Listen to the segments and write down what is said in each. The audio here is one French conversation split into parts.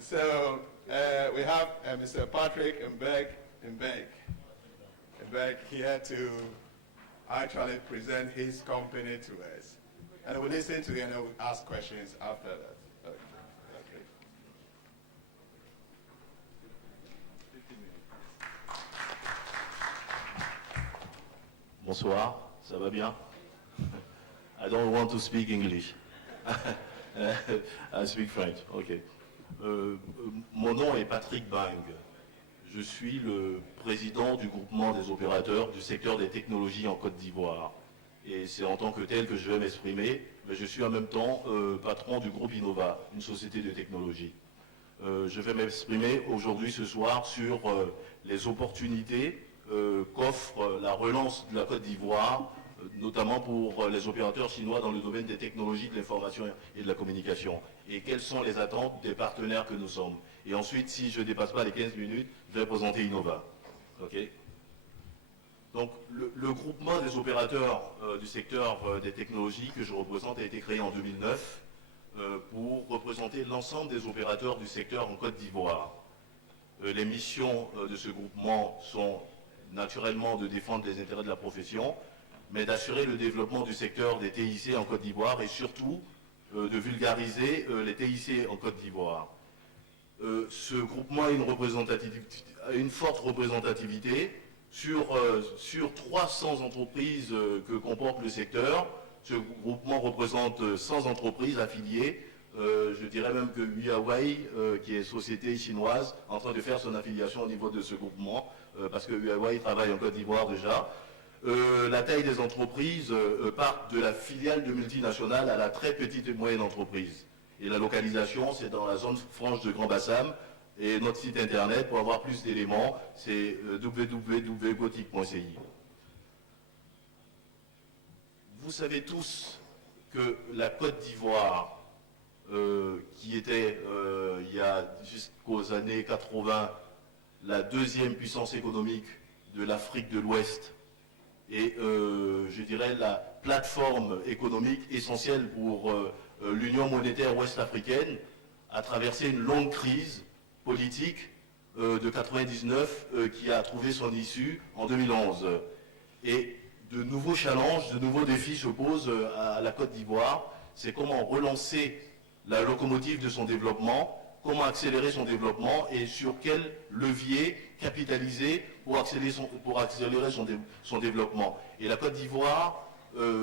So we have Mr. Patrick Mbek here to actually present his company to us. And we'll listen to him and we'll ask questions after that. Okay. Bonsoir, ça va bien? I don't want to speak English. I speak French, ok. Mon nom est Patrick Bang. Je suis le président du groupement des opérateurs du secteur des technologies en Côte d'Ivoire. Et c'est en tant que tel que je vais m'exprimer, mais je suis en même temps patron du groupe Innova, une société de technologie. Je vais m'exprimer aujourd'hui, ce soir, sur les opportunités qu'offre la relance de la Côte d'Ivoire, notamment pour les opérateurs chinois dans le domaine des technologies de l'information et de la communication. Et quelles sont les attentes des partenaires que nous sommes. Et ensuite, si je ne dépasse pas les 15 minutes, je vais présenter Innova. Okay. Donc, le groupement des opérateurs du secteur des technologies que je représente a été créé en 2009 pour représenter l'ensemble des opérateurs du secteur en Côte d'Ivoire. Les missions de ce groupement sont naturellement de défendre les intérêts de la profession, mais d'assurer le développement du secteur des TIC en Côte d'Ivoire et surtout de vulgariser les TIC en Côte d'Ivoire. Ce groupement a une forte représentativité sur 300 entreprises que comporte le secteur. Ce groupement représente 100 entreprises affiliées. Je dirais même que Huawei, qui est société chinoise, est en train de faire son affiliation au niveau de ce groupement, parce que Huawei travaille en Côte d'Ivoire déjà. La taille des entreprises part de la filiale de multinationale à la très petite et moyenne entreprise. Et la localisation, c'est dans la zone franche de Grand Bassam. Et notre site internet, pour avoir plus d'éléments, c'est www.gothic.ci. Vous savez tous que la Côte d'Ivoire, qui était, il y a jusqu'aux années 80, la deuxième puissance économique de l'Afrique de l'Ouest, et je dirais la plateforme économique essentielle pour l'Union monétaire ouest-africaine, a traversé une longue crise politique de 99 qui a trouvé son issue en 2011. Et de nouveaux challenges, de nouveaux défis se posent à la Côte d'Ivoire. C'est comment relancer la locomotive de son développement, comment accélérer son développement et sur quel levier capitaliser pour accélérer son développement. Et la Côte d'Ivoire,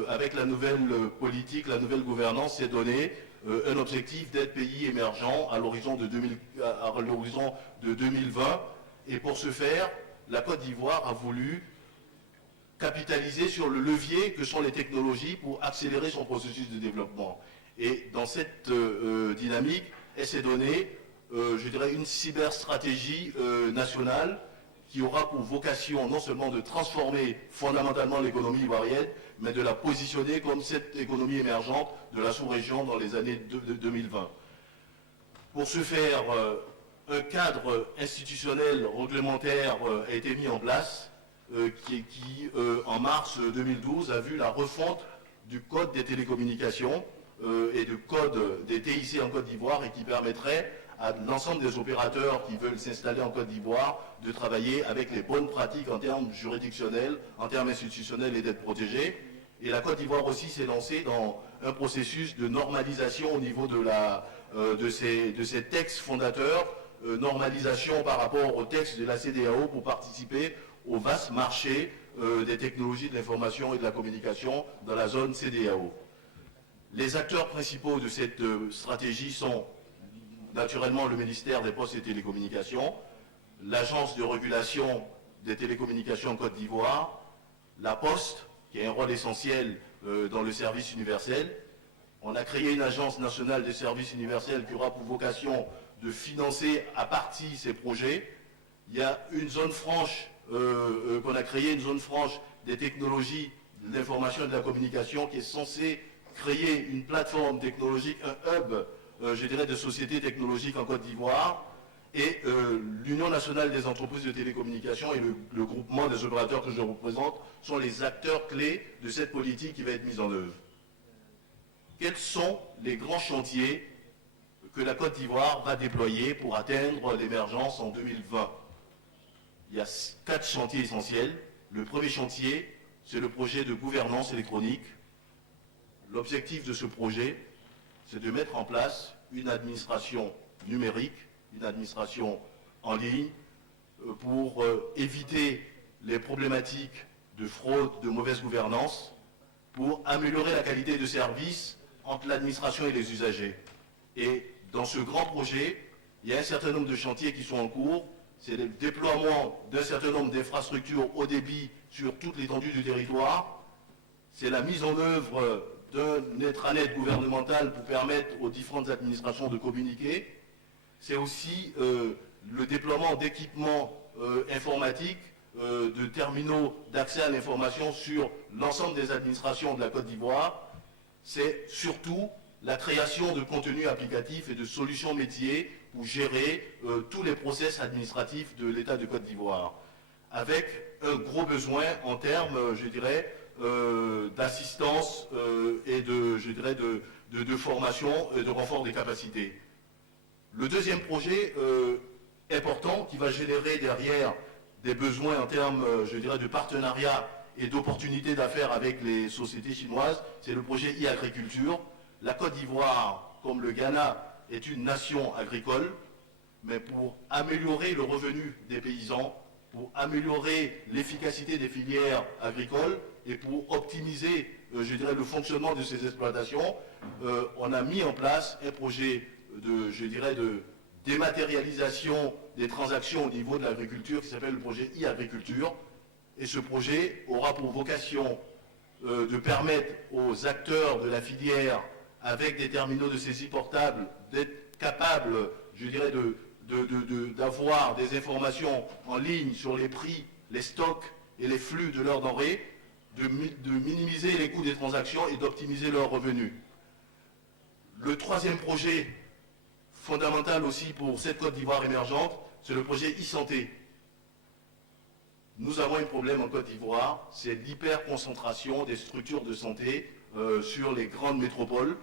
avec la nouvelle politique, la nouvelle gouvernance, s'est donné un objectif d'être pays émergent à l'horizon de 2020. Et pour ce faire, la Côte d'Ivoire a voulu capitaliser sur le levier que sont les technologies pour accélérer son processus de développement. Et dans cette dynamique, elle s'est donnée, je dirais, une cyberstratégie nationale qui aura pour vocation non seulement de transformer fondamentalement l'économie ivoirienne, mais de la positionner comme cette économie émergente de la sous-région dans les années 2020. Pour ce faire, un cadre institutionnel réglementaire a été mis en place qui en mars 2012, a vu la refonte du Code des télécommunications et du Code des TIC en Côte d'Ivoire et qui permettrait à l'ensemble des opérateurs qui veulent s'installer en Côte d'Ivoire de travailler avec les bonnes pratiques en termes juridictionnels, en termes institutionnels et d'être protégés. Et la Côte d'Ivoire aussi s'est lancée dans un processus de normalisation au niveau de ces textes fondateurs, normalisation par rapport aux textes de la CEDEAO pour participer au vaste marché des technologies de l'information et de la communication dans la zone CEDEAO. Les acteurs principaux de cette stratégie sont naturellement le ministère des Postes et Télécommunications, l'Agence de régulation des télécommunications en Côte d'Ivoire, la Poste, qui a un rôle essentiel dans le service universel. On a créé une agence nationale de services universels qui aura pour vocation de financer à partie ces projets. Il y a une zone franche qu'on a créée, une zone franche des technologies de l'information et de la communication qui est censée créer une plateforme technologique, un hub, je dirais, de sociétés technologiques en Côte d'Ivoire. Et l'Union nationale des entreprises de télécommunications et le groupement des opérateurs que je représente sont les acteurs clés de cette politique qui va être mise en œuvre. Quels sont les grands chantiers que la Côte d'Ivoire va déployer pour atteindre l'émergence en 2020. Il y a 4 chantiers essentiels. Le premier chantier, c'est le projet de gouvernance électronique. L'objectif de ce projet, c'est de mettre en place une administration numérique, une administration en ligne, pour éviter les problématiques de fraude, de mauvaise gouvernance, pour améliorer la qualité de service entre l'administration et les usagers. Et dans ce grand projet, il y a un certain nombre de chantiers qui sont en cours. C'est le déploiement d'un certain nombre d'infrastructures haut débit sur toute l'étendue du territoire. C'est la mise en œuvre d'un intranet gouvernemental pour permettre aux différentes administrations de communiquer. C'est aussi le déploiement d'équipements informatiques, de terminaux d'accès à l'information sur l'ensemble des administrations de la Côte d'Ivoire. C'est surtout la création de contenus applicatifs et de solutions métiers pour gérer tous les process administratifs de l'État de Côte d'Ivoire, avec un gros besoin en termes, je dirais, d'assistance et de formation et de renfort des capacités. Le deuxième projet important qui va générer derrière des besoins en termes, je dirais, de partenariat et d'opportunités d'affaires avec les sociétés chinoises, c'est le projet e-agriculture. La Côte d'Ivoire, comme le Ghana, est une nation agricole, mais pour améliorer le revenu des paysans, pour améliorer l'efficacité des filières agricoles et pour optimiser, je dirais, le fonctionnement de ces exploitations, on a mis en place un projet de dématérialisation des transactions au niveau de l'agriculture qui s'appelle le projet e-agriculture. Et ce projet aura pour vocation de permettre aux acteurs de la filière, avec des terminaux de saisie portables, d'être capables, je dirais, d'avoir des informations en ligne sur les prix, les stocks et les flux de leurs denrées, de minimiser les coûts des transactions et d'optimiser leurs revenus. Le troisième projet fondamental aussi pour cette Côte d'Ivoire émergente, c'est le projet e-santé. Nous avons un problème en Côte d'Ivoire, c'est l'hyperconcentration des structures de santé sur les grandes métropoles.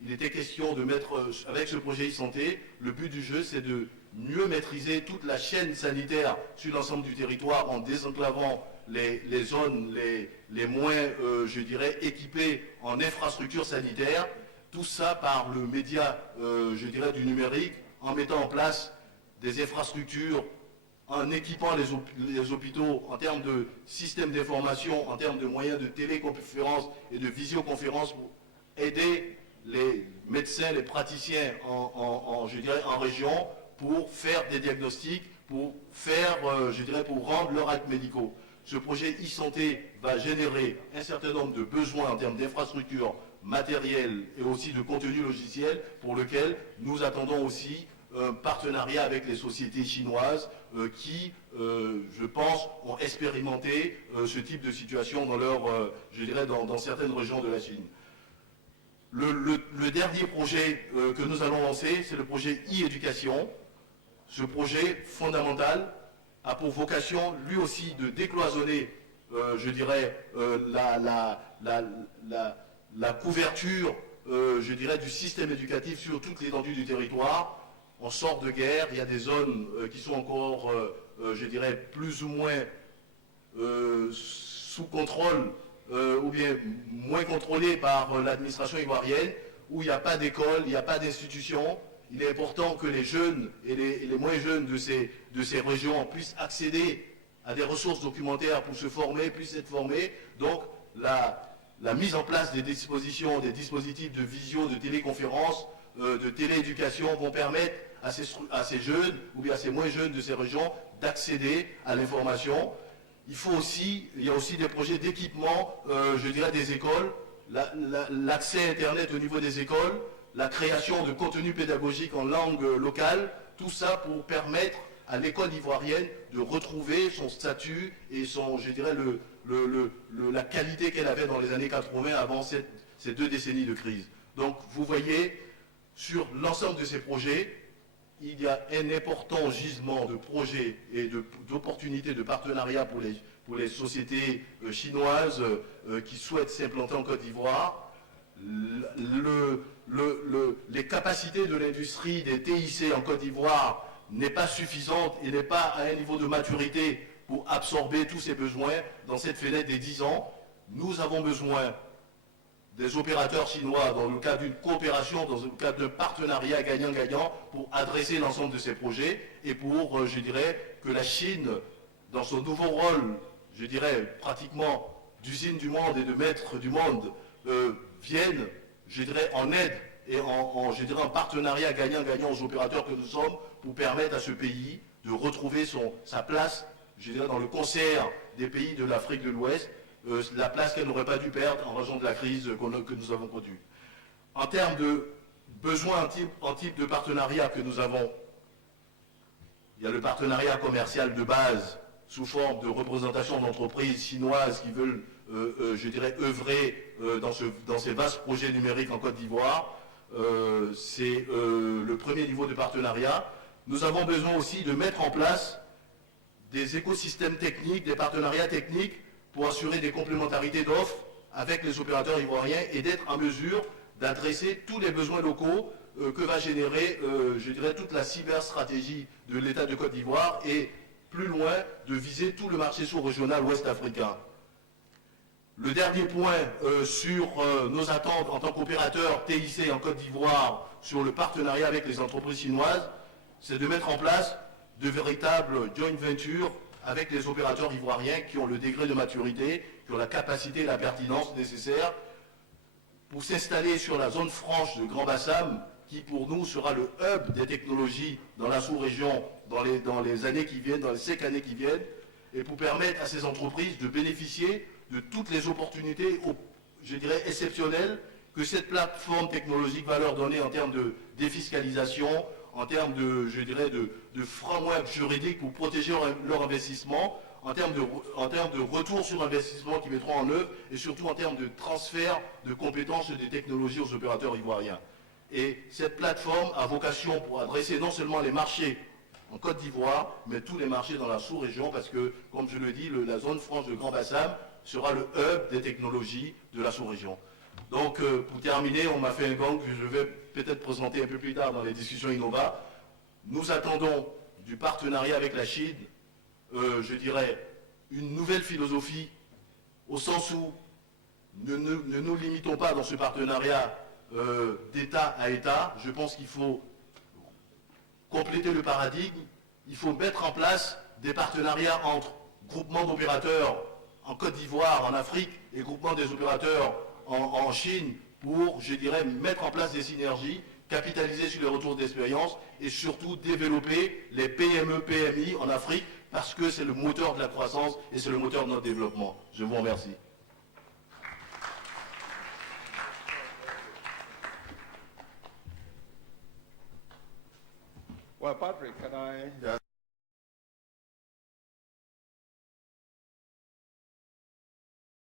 Il était question de mettre, avec ce projet e-santé, le but du jeu, c'est de mieux maîtriser toute la chaîne sanitaire sur l'ensemble du territoire en désenclavant les zones les moins, je dirais, équipées en infrastructures sanitaires. Tout ça par le média, je dirais, du numérique, en mettant en place des infrastructures, en équipant les hôpitaux en termes de systèmes d'information, en termes de moyens de téléconférence et de visioconférence pour aider les médecins, les praticiens je dirais, en région pour faire des diagnostics, pour faire, je dirais, pour rendre leurs actes médicaux. Ce projet e-santé va générer un certain nombre de besoins en termes d'infrastructures matérielles et aussi de contenu logiciel pour lequel nous attendons aussi un partenariat avec les sociétés chinoises qui, je pense, ont expérimenté ce type de situation dans je dirais, dans certaines régions de la Chine. Le dernier projet que nous allons lancer, c'est le projet e-éducation. Ce projet fondamental a pour vocation, lui aussi, de décloisonner, je dirais, la couverture, je dirais, du système éducatif sur toute l'étendue du territoire. On sort de guerre, il y a des zones qui sont encore, je dirais, plus ou moins sous contrôle ou bien moins contrôlées par l'administration ivoirienne, où il n'y a pas d'école, il n'y a pas d'institution. Il est important que les jeunes et les moins jeunes de ces régions puissent accéder à des ressources documentaires pour se former, puissent être formés. Donc la mise en place des dispositifs de visio, de téléconférence, de télééducation vont permettre à ces jeunes ou bien à ces moins jeunes de ces régions d'accéder à l'information. Il y a aussi des projets d'équipement, je dirais, des écoles, l'accès Internet au niveau des écoles, la création de contenus pédagogiques en langue locale, tout ça pour permettre à l'école ivoirienne de retrouver son statut et je dirais, la qualité qu'elle avait dans les années 80 avant ces 2 décennies de crise. Donc vous voyez, sur l'ensemble de ces projets, il y a un important gisement de projets et d'opportunités de partenariat pour les sociétés chinoises qui souhaitent s'implanter en Côte d'Ivoire. les capacités de l'industrie des TIC en Côte d'Ivoire n'est pas suffisante et n'est pas à un niveau de maturité pour absorber tous ces besoins dans cette fenêtre des 10 ans. Nous avons besoin des opérateurs chinois dans le cadre d'une coopération, dans le cadre d'un partenariat gagnant-gagnant pour adresser l'ensemble de ces projets et pour, je dirais, que la Chine, dans son nouveau rôle, je dirais, pratiquement d'usine du monde et de maître du monde, vienne, je dirais, en aide et je dirais, en partenariat gagnant-gagnant aux opérateurs que nous sommes pour permettre à ce pays de retrouver sa place, je dirais, dans le concert des pays de l'Afrique de l'Ouest, la place qu'elle n'aurait pas dû perdre en raison de la crise que nous avons connue. En termes de besoins en type de partenariat que nous avons, il y a le partenariat commercial de base sous forme de représentation d'entreprises chinoises qui veulent, je dirais, œuvrer dans ces vastes projets numériques en Côte d'Ivoire. C'est le premier niveau de partenariat. Nous avons besoin aussi de mettre en place des écosystèmes techniques, des partenariats techniques pour assurer des complémentarités d'offres avec les opérateurs ivoiriens et d'être en mesure d'adresser tous les besoins locaux que va générer, je dirais, toute la cyberstratégie de l'État de Côte d'Ivoire et plus loin de viser tout le marché sous-régional ouest-africain. Le dernier point sur nos attentes en tant qu'opérateur TIC en Côte d'Ivoire sur le partenariat avec les entreprises chinoises, c'est de mettre en place de véritables joint ventures avec les opérateurs ivoiriens qui ont le degré de maturité, qui ont la capacité et la pertinence nécessaires pour s'installer sur la zone franche de Grand Bassam, qui pour nous sera le hub des technologies dans la sous-région dans les années qui viennent, dans les 5 années qui viennent, et pour permettre à ces entreprises de bénéficier de toutes les opportunités, je dirais, exceptionnelles que cette plateforme technologique va leur donner en termes de défiscalisation, en termes de, je dirais, de framework juridique pour protéger leur investissement, en termes de retour sur investissement qu'ils mettront en œuvre, et surtout en termes de transfert de compétences et de technologies aux opérateurs ivoiriens. Et cette plateforme a vocation pour adresser non seulement les marchés en Côte d'Ivoire, mais tous les marchés dans la sous-région, parce que, comme je le dis, la zone franche de Grand Bassam sera le hub des technologies de la sous-région. Donc, pour terminer, on m'a fait un gang que je vais peut-être présenter un peu plus tard dans les discussions Innova. Nous attendons du partenariat avec la Chine, je dirais, une nouvelle philosophie, au sens où ne nous limitons pas dans ce partenariat d'État à État. Je pense qu'il faut compléter le paradigme, il faut mettre en place des partenariats entre groupements d'opérateurs en Côte d'Ivoire, en Afrique, et groupements des opérateurs en Chine pour, je dirais, mettre en place des synergies, capitaliser sur les retours d'expérience et surtout développer les PME, PMI en Afrique parce que c'est le moteur de la croissance et c'est le moteur de notre développement. Je vous remercie. Well, Patrick, can I just